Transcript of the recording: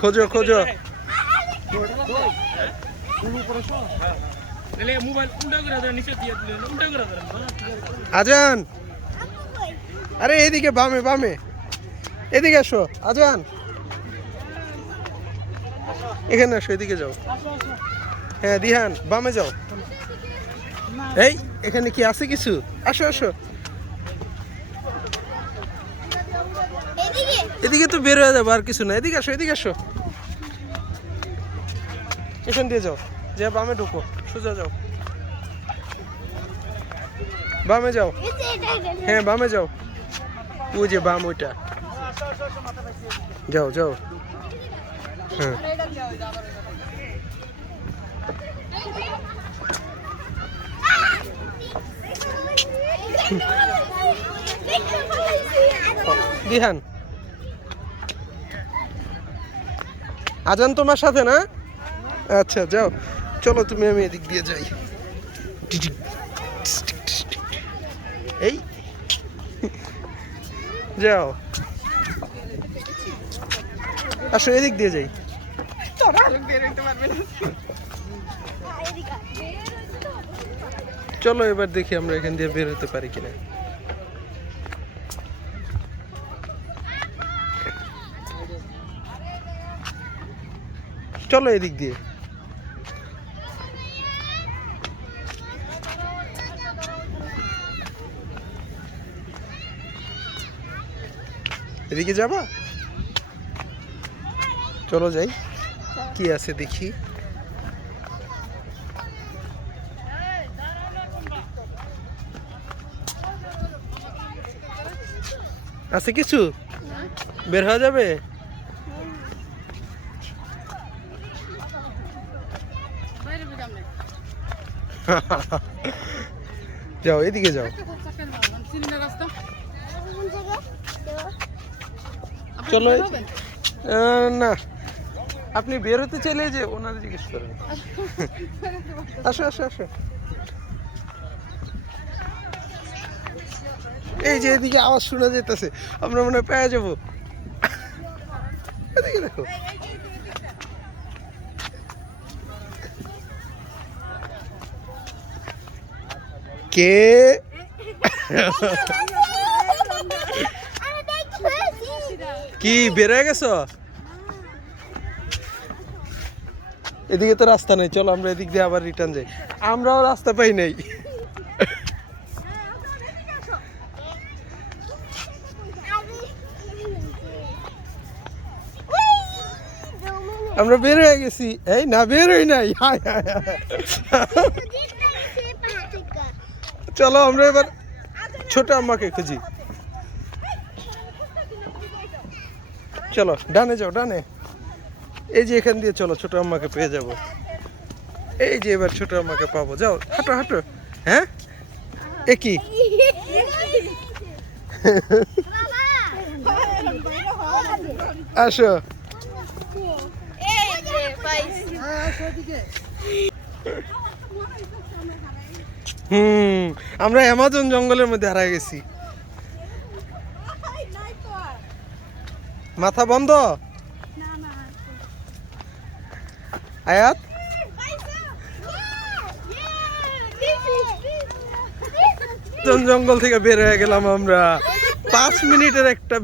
খোঁজো খোঁজো। আজান, আরে এদিকে বামে বামে, এদিকে আসো আজান, এখানে আসো, এদিকে যাও। হ্যাঁ দিহান, বামে যাও। এই এখানে কি আছে কিছু? আসো আসো, এদিকে তো বের হয়ে যাবো, আর কিছু না। এদিকে আসো, এদিকে আসো, এখান দিয়ে যাও, যে বামে ঢুকো, সোজা যাও, বামে যাও। হ্যাঁ বামে যাও, ওই যে বাম, ওইটা যাও যাও। হ্যাঁ দিহান, আজান তোমার সাথে না? আচ্ছা যাও, চলো তুমি, আমি এদিক দিয়ে যাই। এই যাও, আসো এদিক দিয়ে যাই। চলো এবার দেখি আমরা এখান দিয়ে বের হতে পারি কিনা। চলো এদিক দিয়ে। এদিকে যাবা? চলো যাই, কি আছে দেখি। আছে কিছু? বের হয়ে যাবে? যাও এদিকে যাও। চলো না, আপনি বের হতে চাইলে যে ওনারা জিজ্ঞেস করেন। আসো আসো আসো, এই যে এদিকে আওয়াজ শোনা যেতেছে, আমরা মনে হয় পেয়ে যাবো। এদিকে দেখো, কে কি বের হয়ে গেছো? এদিকে তো রাস্তা নেই, চলো আমরা এদিক দিয়ে আবার রিটার্ন যাই। আমরাও রাস্তা পাই নাই। আমরা বের হয়ে গেছি। এই না, বের হই নাই। চলো আমরা এবার ছোট আম্মাকে খুঁজি। চলো ডানে যাও, ডানে, এই যে এখান দিয়ে চলো, ছোট আম্মাকে পেয়ে যাবো। এই যে এবার ছোট আম্মাকে পাবো, যাও হাঁটো হাঁটো। হ্যাঁ একই, আসো। আমরা অ্যামাজন জঙ্গলের মধ্যে হারিয়ে গেছি। মাথা বন্ধ। আয়াত, জঙ্গল থেকে বের হয়ে গেলাম আমরা। 5 মিনিটের একটা